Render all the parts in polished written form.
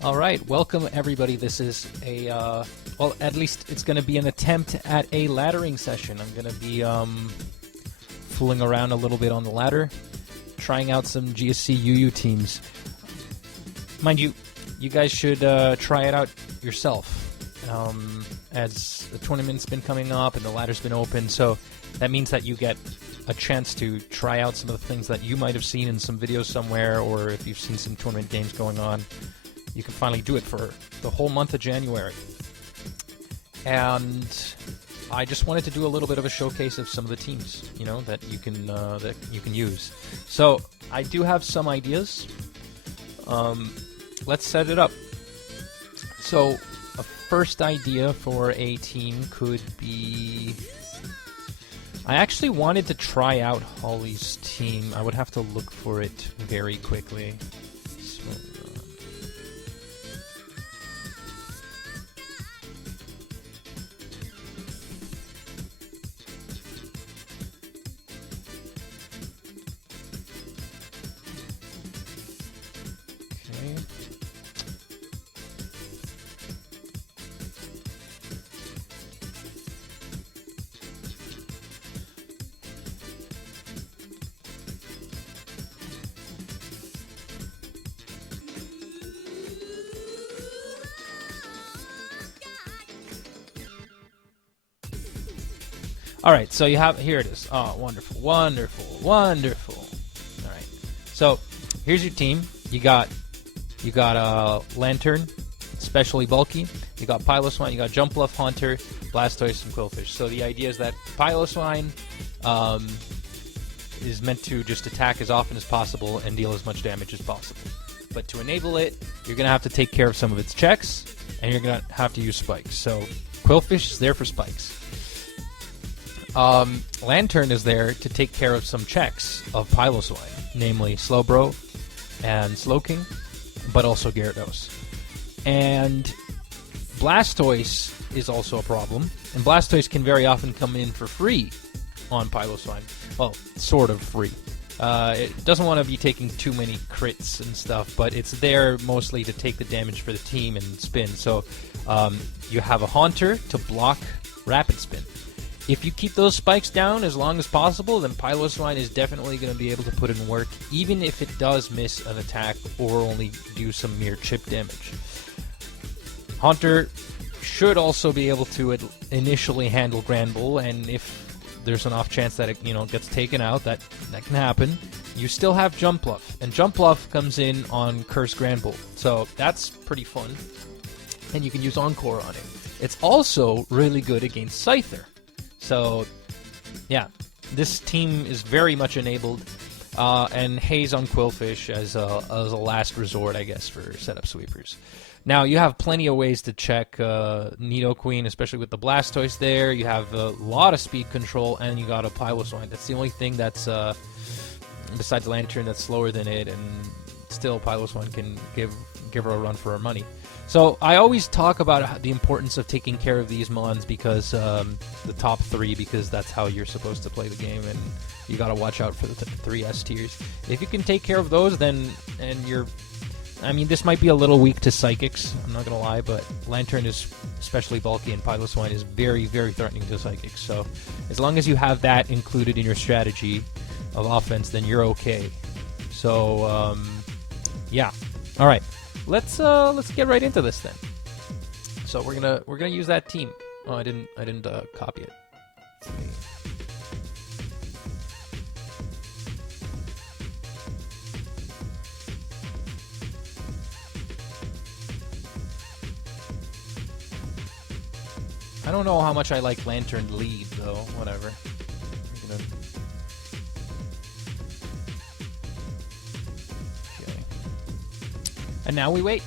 All right, welcome everybody. This is a, well, at least it's going to be an attempt at a laddering session. I'm going to be fooling around a little bit on the ladder, trying out some GSC UU teams. Mind you, you guys should try it out yourself, as the tournament's been coming up and the ladder's been open, so that means that you get a chance to try out some of the things that you might have seen in some videos somewhere, or if you've seen some tournament games going on. You can finally do it for the whole month of January. And I just wanted to do a little bit of a showcase of some of the teams, you know, that you can use. So I do have some ideas. Let's set it up. So a first idea for a team could be, I actually wanted to try out Holly's team. I would have to look for it very quickly. So, all right, so you have, here it is. Oh, wonderful, wonderful, wonderful. All right, so here's your team. You got Lantern, especially bulky. You got Piloswine, you got Jump Bluff, Haunter, Blastoise, and Quillfish. So the idea is that Piloswine is meant to just attack as often as possible and deal as much damage as possible. But to enable it, you're going to have to take care of some of its checks, and you're going to have to use spikes. So Quillfish is there for spikes. Lantern is there to take care of some checks of Piloswine, namely Slowbro and Slowking, but also Gyarados. And Blastoise is also a problem, and Blastoise can very often come in for free on Piloswine. Well, sort of free. It doesn't want to be taking too many crits and stuff, but it's there mostly to take the damage for the team and spin. So you have a Haunter to block Rapid Spin. If you keep those spikes down as long as possible, then Piloswine is definitely going to be able to put in work, even if it does miss an attack or only do some mere chip damage. Haunter should also be able to initially handle Granbull, and if there's an off chance that it gets taken out, that can happen. You still have Jump Bluff, and Jump Bluff comes in on Curse Granbull, so that's pretty fun, and you can use Encore on it. It's also really good against Scyther. So, yeah, this team is very much enabled, and Haze on Quillfish as a last resort, I guess, for setup sweepers. Now, you have plenty of ways to check Nidoqueen, especially with the Blastoise there. You have a lot of speed control, and you got a Piloswine. That's the only thing that's, besides Lantern, that's slower than it, and still Piloswine can give her a run for her money. So I always talk about the importance of taking care of these mons because the top three, because that's how you're supposed to play the game, and you got to watch out for the three S tiers. If you can take care of those, then I mean, this might be a little weak to Psychics, I'm not gonna lie, but Lantern is especially bulky, and Piloswine is very, very threatening to Psychics. So as long as you have that included in your strategy of offense, then you're okay. So yeah, all right. Let's get right into this then. So we're gonna use that team. Oh, I didn't copy it. I don't know how much I like Lantern lead though. Whatever. And now we wait.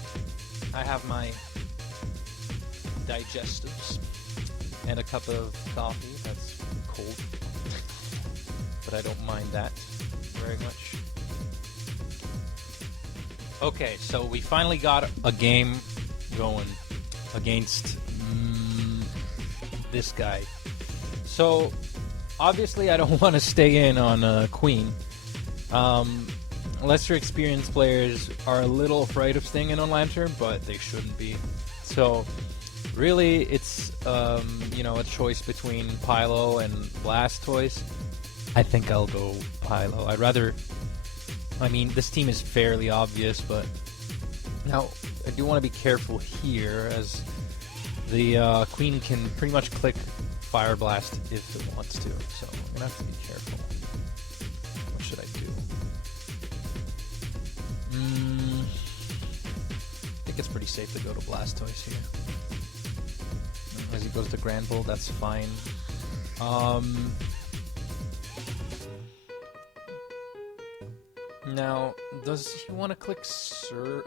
I have my digestives and a cup of coffee. That's cold, but I don't mind that very much. Okay, so we finally got a game going against this guy. So obviously I don't want to stay in on Queen. lesser experienced players are a little afraid of staying in on Lantern, but they shouldn't be. So really, it's you know, a choice between Pilo and Blastoise. I think I'll go Pilo. I'd rather. I mean, this team is fairly obvious, but now I do want to be careful here, as the Queen can pretty much click Fire Blast if it wants to. So I'm gonna have to be careful. What should I do? I think it's pretty safe to go to Blastoise here. As he goes to Grand Bull, that's fine. Now, does he want to click Surf?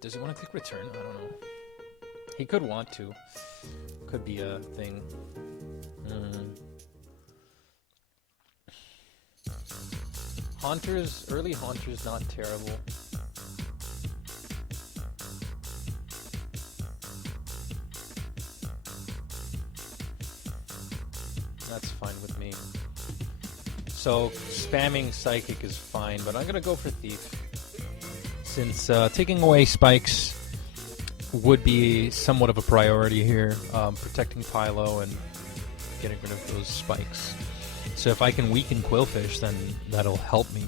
Does he want to click Return? I don't know. He could want to. Could be a thing. Haunters, early Haunters, not terrible. That's fine with me. So, spamming Psychic is fine, but I'm gonna go for Thief. Since taking away spikes would be somewhat of a priority here, protecting Pilo and getting rid of those spikes. So if I can weaken Quillfish, then that'll help me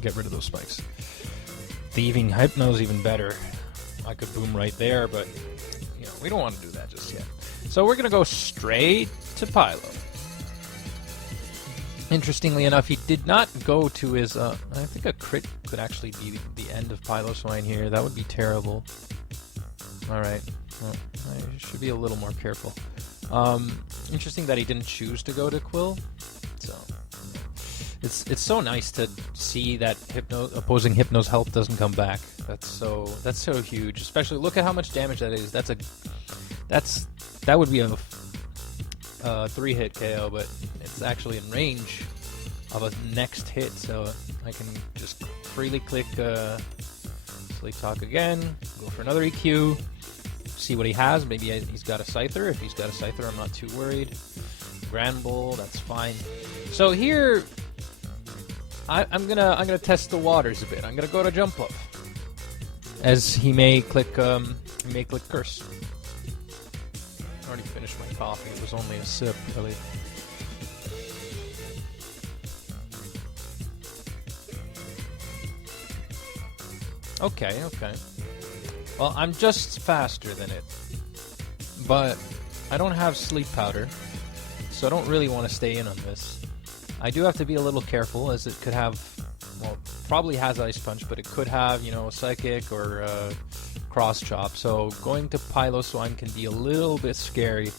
get rid of those spikes. Thieving Hypno's even better. I could boom right there, but you know, we don't want to do that just yet. So we're gonna go straight to Pilo. Interestingly enough, he did not go to his, I think a crit could actually be the end of Piloswine here. That would be terrible. Alright, well, I should be a little more careful. Interesting that he didn't choose to go to Quill. So, it's so nice to see that opposing Hypno's health doesn't come back. That's so huge. Especially, look at how much damage that is. That would be a 3-hit KO, but it's actually in range of a next hit, so I can just freely click Sleep Talk again, go for another EQ, see what he has. Maybe he's got a Scyther. If he's got a Scyther, I'm not too worried. Grand Bull, that's fine. So here, I'm gonna test the waters a bit. I'm gonna go to Jump Up, as he may click Curse. I already finished my coffee. It was only a sip, really. Okay. Well, I'm just faster than it, but I don't have Sleep Powder, so I don't really want to stay in on this. I do have to be a little careful, as it could have, well, probably has Ice Punch, but it could have, you know, Psychic or Cross Chop, so going to Piloswine can be a little bit scary.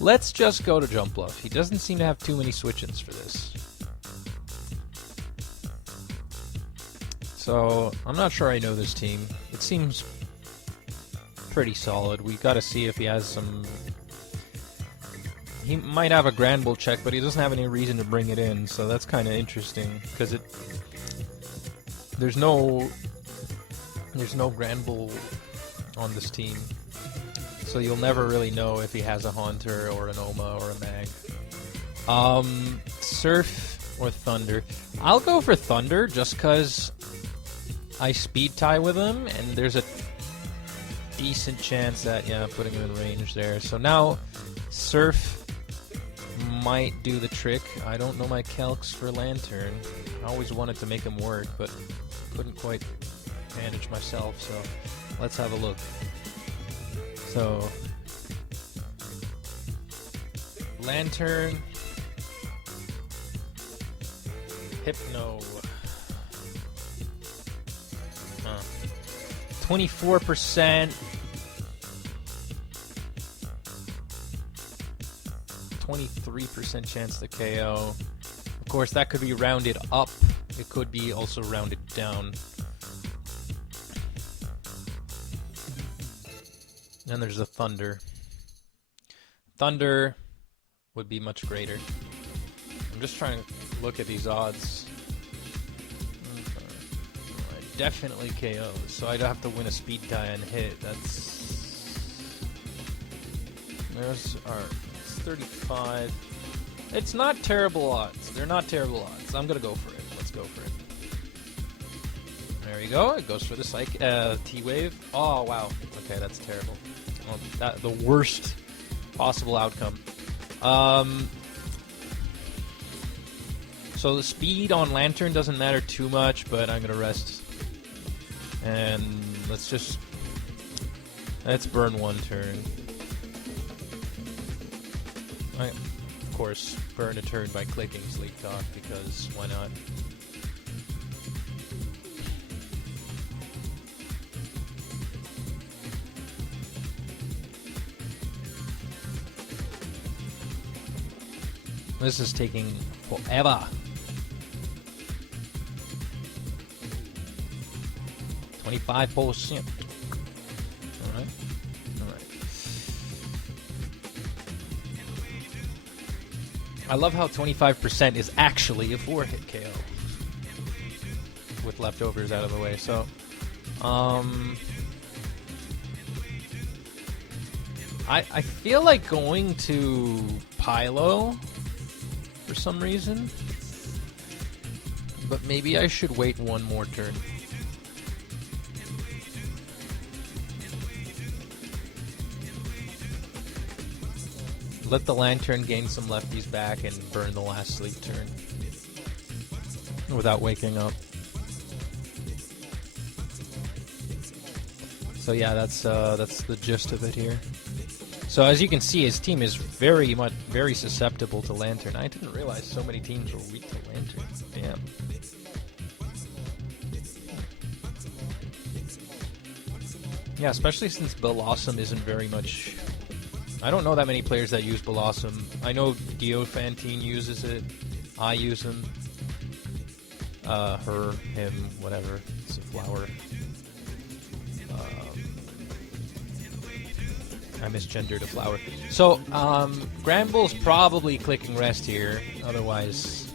Let's just go to Jump Bluff. He doesn't seem to have too many switch-ins for this. So, I'm not sure I know this team. It seems pretty solid. We gotta see if he has some... He might have a Grand Bull check, but he doesn't have any reason to bring it in, so that's kind of interesting, because there's no Grand Bull on this team, so you'll never really know if he has a Haunter or an Oma or a Mag. Surf or Thunder. I'll go for Thunder just because I speed tie with him, and there's a decent chance that, yeah, putting him in range there. So now Surf might do the trick. I don't know my calcs for Lantern. I always wanted to make him work, but couldn't quite manage myself, so let's have a look. So, Lantern, Hypno, 24%, 23% chance to KO. Of course, that could be rounded up. It could be also rounded down. Then there's the Thunder. Thunder would be much greater. I'm just trying to look at these odds. Definitely KO, so I'd have to win a speed tie and hit. There's 35. It's not terrible odds. They're not terrible odds. I'm gonna go for it. Let's go for it. There you go. It goes for the T-wave. Oh, wow. Okay, that's terrible. Well, the worst possible outcome. So the speed on Lantern doesn't matter too much, but I'm going to rest. And let's burn one turn. I, of course, burn a turn by clicking Sleep Talk, because why not? This is taking forever. 25%. Alright. Alright. I love how 25% is actually a 4-hit KO. With leftovers out of the way, so... I feel like going to Pilo for some reason. But maybe I should wait one more turn. Let the Lantern gain some lefties back and burn the last sleep turn without waking up. So yeah, that's the gist of it here. So as you can see, his team is very susceptible to Lantern. I didn't realize so many teams were weak to Lantern. Damn. Yeah, especially since Blossom isn't very much... I don't know that many players that use Blossom. I know Diofantine uses it. I use him. Her, him, whatever. It's a flower. I misgendered a flower. So, Granbull's probably clicking rest here. Otherwise,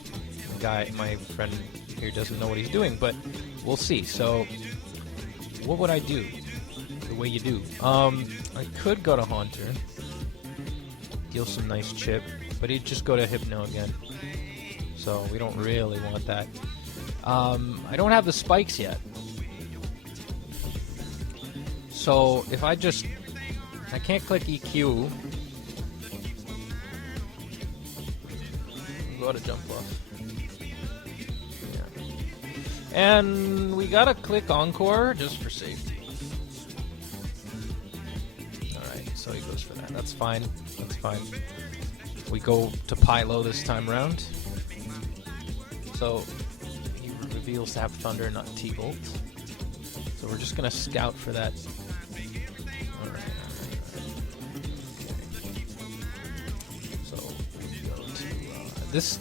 my friend here doesn't know what he's doing. But we'll see. So, what would I do? The way you do. I could go to Haunter. Deal some nice chip. But he'd just go to Hypno again. So, we don't really want that. I don't have the spikes yet. So, if I just... I can't click EQ. Go to jump off. Yeah. And we gotta click Encore just for safety. Alright, so he goes for that. That's fine. That's fine. We go to Pilo this time around. So he reveals to have Thunder, not T-Bolt. So we're just gonna scout for that. Alright. This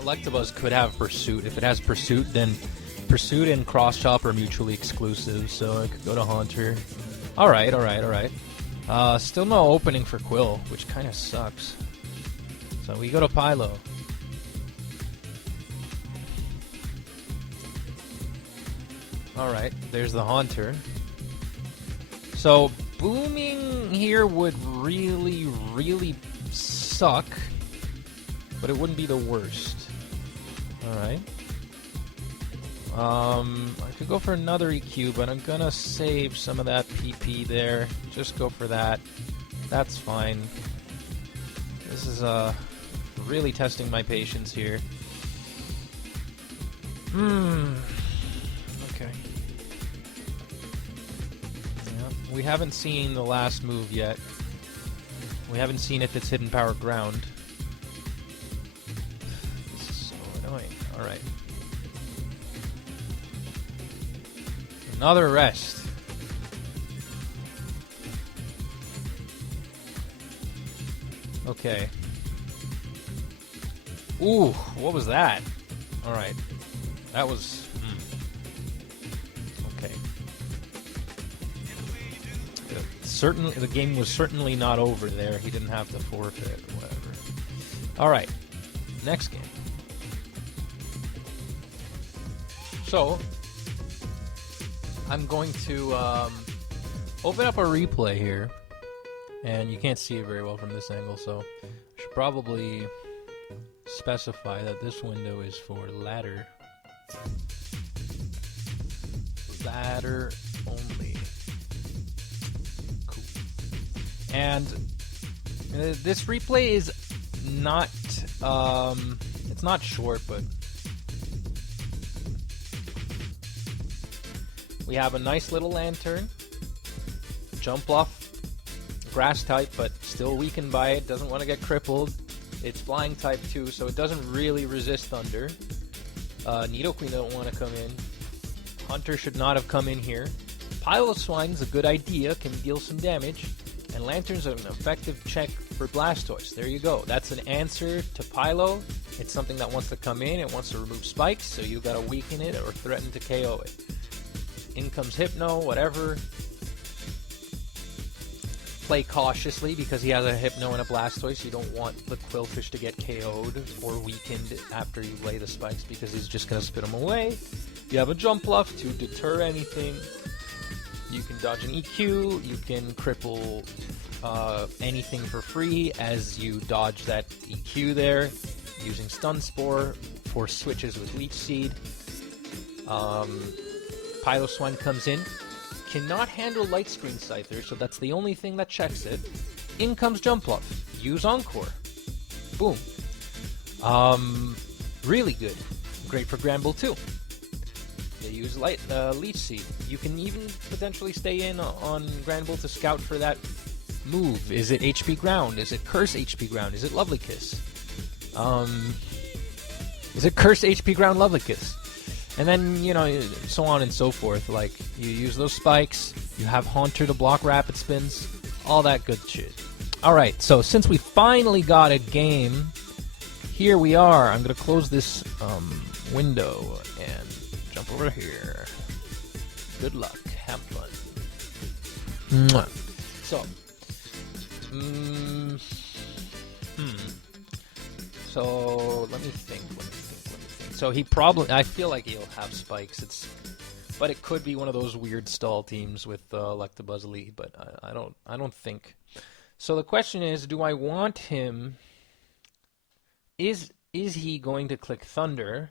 Electabuzz could have Pursuit. If it has Pursuit, then Pursuit and Cross Chop are mutually exclusive, so I could go to Haunter. Alright. Still no opening for Quill, which kind of sucks. So we go to Pilo. Alright, there's the Haunter. So booming here would really suck. But it wouldn't be the worst. Alright. I could go for another EQ, but I'm gonna save some of that PP there. Just go for that. That's fine. This is really testing my patience here. Okay. Yeah, we haven't seen the last move yet. We haven't seen if it's Hidden Power Ground. Alright. Another rest. Okay. Ooh, what was that? Alright. That was... Okay. Certainly, the game was certainly not over there. He didn't have to forfeit or whatever. Alright. Next game. So, I'm going to open up a replay here, and you can't see it very well from this angle, so I should probably specify that this window is for ladder. batter only. Cool. And this replay is not, it's not short, but we have a nice little lantern, jump off, grass type, but still weakened by it, doesn't want to get crippled. It's flying type too, so it doesn't really resist thunder. Nidoqueen don't want to come in. Hunter should not have come in here. Piloswine's a good idea, can deal some damage. And Lantern's an effective check for Blastoise. There you go. That's an answer to Pilo. It's something that wants to come in. It wants to remove spikes, so you got to weaken it or threaten to KO it. In comes Hypno, whatever. Play cautiously because he has a Hypno and a Blastoise. You don't want the Quillfish to get KO'd or weakened after you lay the spikes because he's just going to spit them away. You have a Jump Bluff to deter anything. You can dodge an EQ. You can cripple anything for free as you dodge that EQ there using Stun Spore for switches with Leech Seed. Piloswine comes in. Cannot handle Light Screen Scyther, so that's the only thing that checks it. In comes Jump Bluff. Use Encore. Boom. Really good. Great for Granbull too. They use Leech Seed. You can even potentially stay in on Granbull to scout for that move. Is it HP Ground? Is it Curse HP Ground? Is it Lovely Kiss? Is it Curse HP Ground Lovely Kiss? And then, you know, so on and so forth. Like, you use those spikes, you have Haunter to block rapid spins, all that good shit. Alright, so since we finally got a game, here we are. I'm going to close this window and jump over here. Good luck. Have fun. Mwah. So, so let me think. So he probably, I feel like he'll have spikes. But it could be one of those weird stall teams with Electabuzz Elite, but I don't think. So the question is, do I want him? Is he going to click Thunder,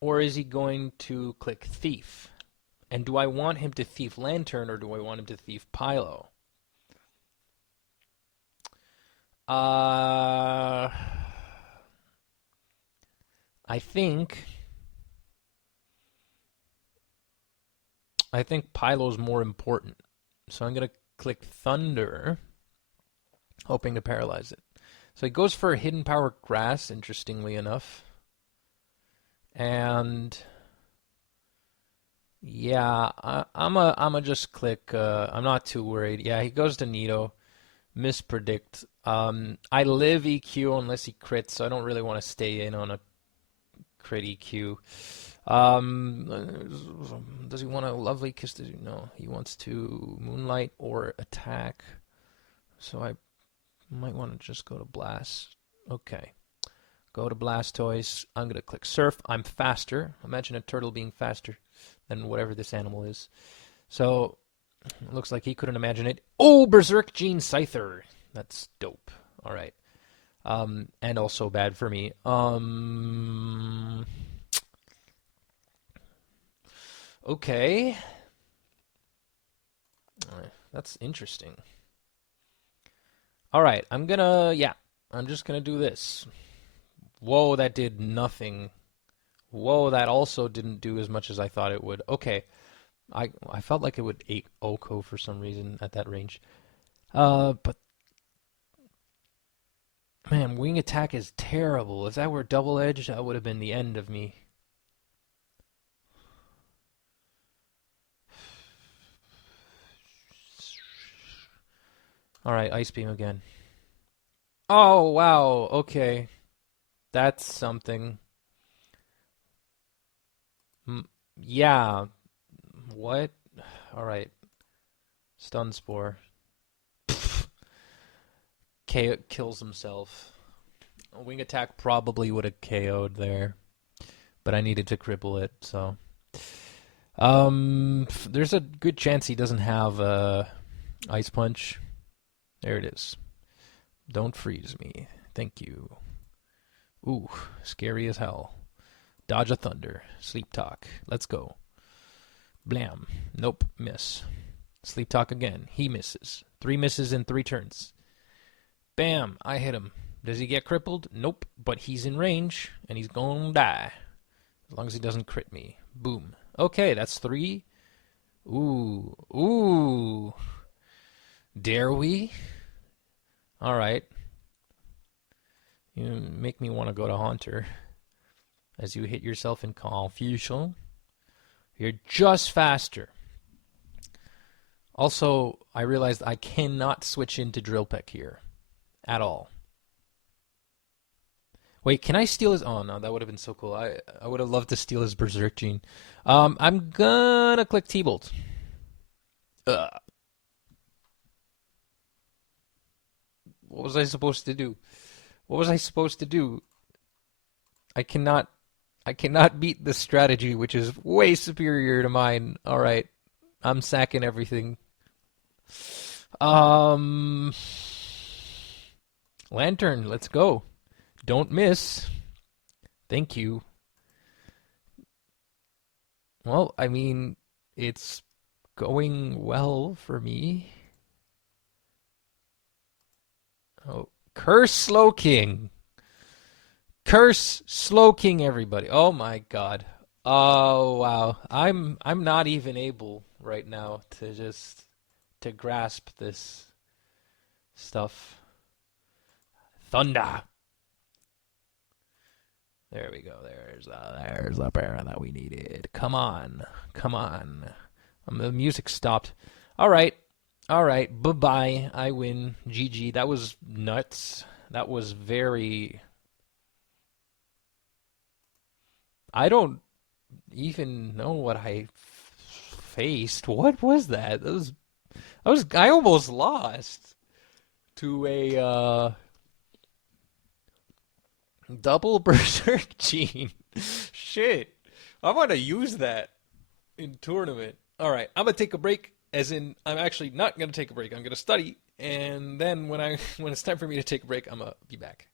or is he going to click Thief? And do I want him to Thief Lantern, or do I want him to Thief Pilo? I think Pilo's more important. So I'm going to click Thunder, hoping to paralyze it. So he goes for a Hidden Power Grass, interestingly enough. And yeah, I'm just click, I'm not too worried. Yeah, he goes to Nido. Mispredict. I live EQ unless he crits, so I don't really want to stay in on a crit EQ. Does he want a Lovely Kiss? No, he wants to Moonlight or attack. So I might want to just go to Blast. Okay. Go to Blastoise. I'm going to click Surf. I'm faster. Imagine a turtle being faster than whatever this animal is. So, it looks like he couldn't imagine it. Oh, Berserk Gene Scyther. That's dope. All right. And also bad for me. Okay. That's interesting. All right. I'm just going to do this. Whoa, that did nothing. Whoa, that also didn't do as much as I thought it would. Okay. I felt like it would 8 Oko for some reason at that range. But man, Wing Attack is terrible. If that were double edged, that would have been the end of me. Alright, Ice Beam again. Oh, wow, okay. That's something. Yeah. What? Alright. Stun Spore. Kills himself. A Wing Attack probably would have KO'd there. But I needed to cripple it, so. There's a good chance he doesn't have Ice Punch. There it is. Don't freeze me. Thank you. Ooh, scary as hell. Dodge a thunder. Sleep talk. Let's go. Blam. Nope. Miss. Sleep talk again. He misses. 3 misses in 3 turns. Bam. I hit him. Does he get crippled? Nope. But he's in range, and he's gonna die. As long as he doesn't crit me. Boom. Okay, that's 3. Ooh. Ooh. Dare we? Alright. You make me want to go to Haunter. As you hit yourself in confusion. You're just faster. Also, I realized I cannot switch into Drill Peck here. At all. Wait, can I steal his... Oh, no, that would have been so cool. I would have loved to steal his Berserk Gene. I'm gonna click T-Bolt. What was I supposed to do? What was I supposed to do? I cannot beat this strategy, which is way superior to mine. All right. I'm sacking everything. Lantern, let's go. Don't miss. Thank you. Well, I mean, it's going well for me. Oh, curse Slow King. Curse Slow King, everybody. Oh my god. Oh wow. I'm not even able right now to grasp this stuff. Thunder. There we go. There's the pair that we needed. Come on. Come on. The music stopped. All right. Bye-bye. I win. GG. That was nuts. That was very... I don't even know what I faced. What was that? I almost lost to a double Berserk Gene. Shit. I want to use that in tournament. All right, I'm going to take a break, as in I'm actually not going to take a break. I'm going to study, and then when it's time for me to take a break, I'm going to be back.